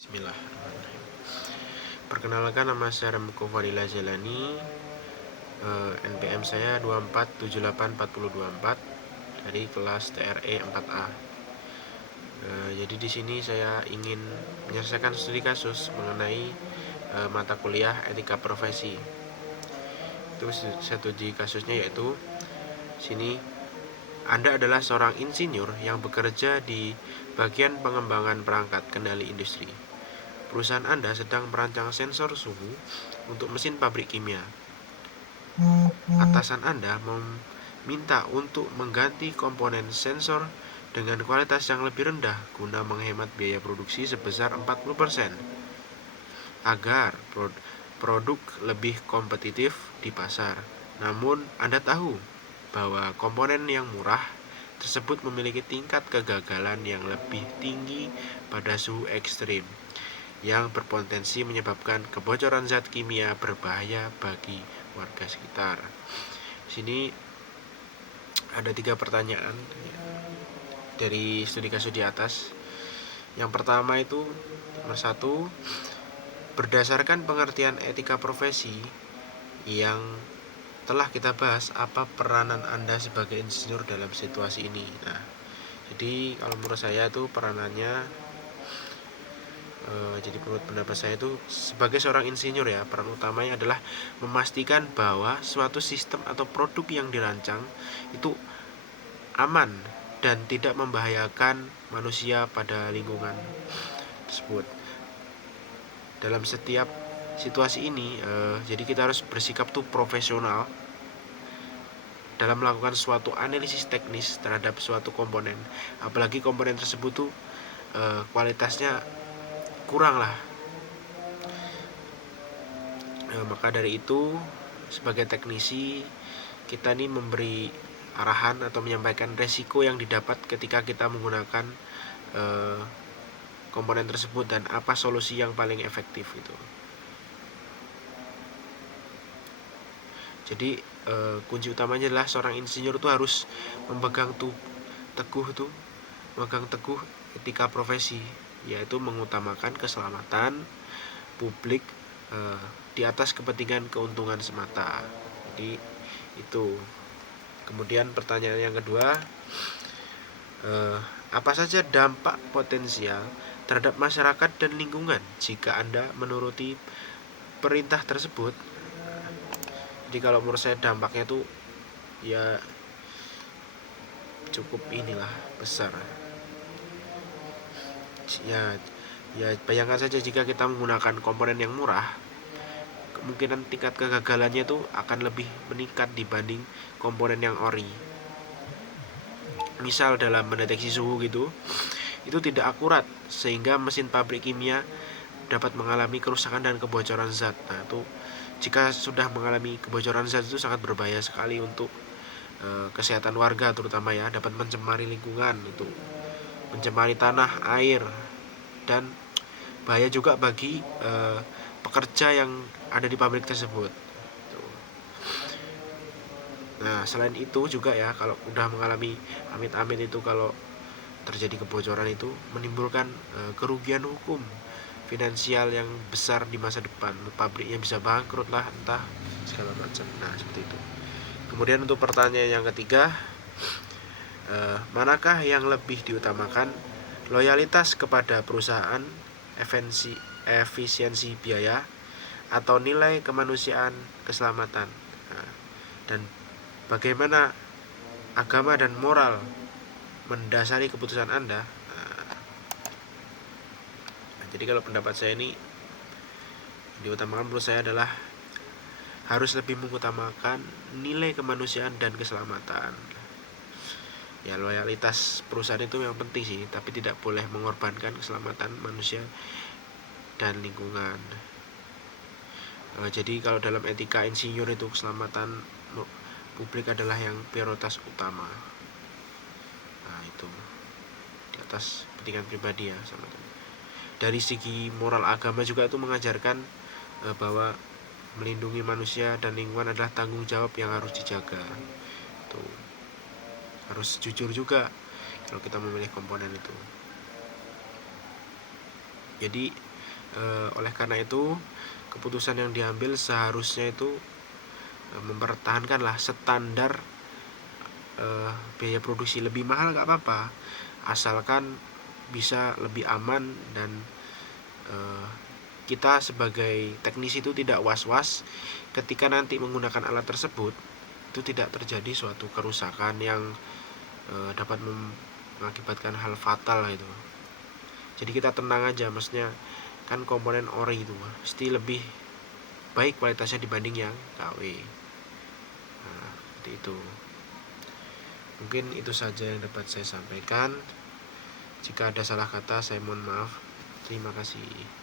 Bismillahirrahmanirrahim. Perkenalkan, nama saya Remko Fadila Jalani. NPM saya 2478424 dari kelas TRE 4A. Jadi di sini saya ingin menyelesaikan studi kasus mengenai mata kuliah etika profesi. Itu studi kasusnya yaitu sini Anda adalah seorang insinyur yang bekerja di bagian pengembangan perangkat kendali industri. Perusahaan Anda sedang merancang sensor suhu untuk mesin pabrik kimia. Atasan Anda meminta untuk mengganti komponen sensor dengan kualitas yang lebih rendah guna menghemat biaya produksi sebesar 40% agar produk lebih kompetitif di pasar. Namun Anda tahu bahwa komponen yang murah tersebut memiliki tingkat kegagalan yang lebih tinggi pada suhu ekstrim yang berpotensi menyebabkan kebocoran zat kimia berbahaya bagi warga sekitar. Di sini ada 3 pertanyaan dari studi kasus di atas. Yang pertama itu nomor 1, berdasarkan pengertian etika profesi yang telah kita bahas, apa peranan Anda sebagai insinyur dalam situasi ini? Nah, jadi kalau menurut saya itu peranannya jadi menurut pendapat saya itu sebagai seorang insinyur ya, peran utamanya adalah memastikan bahwa suatu sistem atau produk yang dirancang itu aman dan tidak membahayakan manusia pada lingkungan tersebut. Dalam setiap situasi ini jadi kita harus bersikap tuh profesional dalam melakukan suatu analisis teknis terhadap suatu komponen, apalagi komponen tersebut tuh kualitasnya kurang lah. Maka dari itu sebagai teknisi kita nih memberi arahan atau menyampaikan resiko yang didapat ketika kita menggunakan komponen tersebut dan apa solusi yang paling efektif itu. Jadi kunci utamanya adalah seorang insinyur itu harus memegang teguh etika profesi, yaitu mengutamakan keselamatan publik di atas kepentingan keuntungan semata. Jadi itu. Kemudian pertanyaan yang kedua, apa saja dampak potensial terhadap masyarakat dan lingkungan jika Anda menuruti perintah tersebut? Jadi kalau menurut saya dampaknya tuh ya cukup besar. Ya bayangkan saja jika kita menggunakan komponen yang murah, kemungkinan tingkat kegagalannya itu akan lebih meningkat dibanding komponen yang ori. Misal dalam mendeteksi suhu gitu, itu tidak akurat sehingga mesin pabrik kimia dapat mengalami kerusakan dan kebocoran zat. Nah, itu jika sudah mengalami kebocoran zat itu sangat berbahaya sekali untuk kesehatan warga terutama ya, dapat mencemari lingkungan, itu mencemari tanah, air, dan bahaya juga bagi pekerja yang ada di pabrik tersebut. Nah, selain itu juga ya, kalau udah mengalami amit-amit itu, kalau terjadi kebocoran itu menimbulkan kerugian hukum finansial yang besar di masa depan. Pabriknya bisa bangkrut lah, entah segala macam. Nah, seperti itu. Kemudian untuk pertanyaan yang ketiga, manakah yang lebih diutamakan, loyalitas kepada perusahaan, efisiensi biaya, atau nilai kemanusiaan, keselamatan? Nah, dan bagaimana agama dan moral mendasari keputusan Anda? Jadi kalau pendapat saya ini diutamakan, menurut saya adalah harus lebih mengutamakan nilai kemanusiaan dan keselamatan. Ya, loyalitas perusahaan itu memang penting sih, tapi tidak boleh mengorbankan keselamatan manusia dan lingkungan. Jadi kalau dalam etika insinyur itu keselamatan publik adalah yang prioritas utama. Nah, itu di atas kepentingan pribadi ya, sama teman. Dari segi moral agama juga itu mengajarkan bahwa melindungi manusia dan lingkungan adalah tanggung jawab yang harus dijaga. Tuh. Harus jujur juga kalau kita memilih komponen itu. Jadi Oleh karena itu, keputusan yang diambil seharusnya itu mempertahankanlah standar biaya produksi lebih mahal nggak apa-apa, asalkan bisa lebih aman dan kita sebagai teknisi itu tidak was-was ketika nanti menggunakan alat tersebut itu tidak terjadi suatu kerusakan yang dapat mengakibatkan hal fatal itu. Jadi kita tenang aja, maksudnya kan komponen ori itu pasti lebih baik kualitasnya dibanding yang KW. Nah, seperti itu. Mungkin itu saja yang dapat saya sampaikan. Jika ada salah kata, saya mohon maaf. Terima kasih.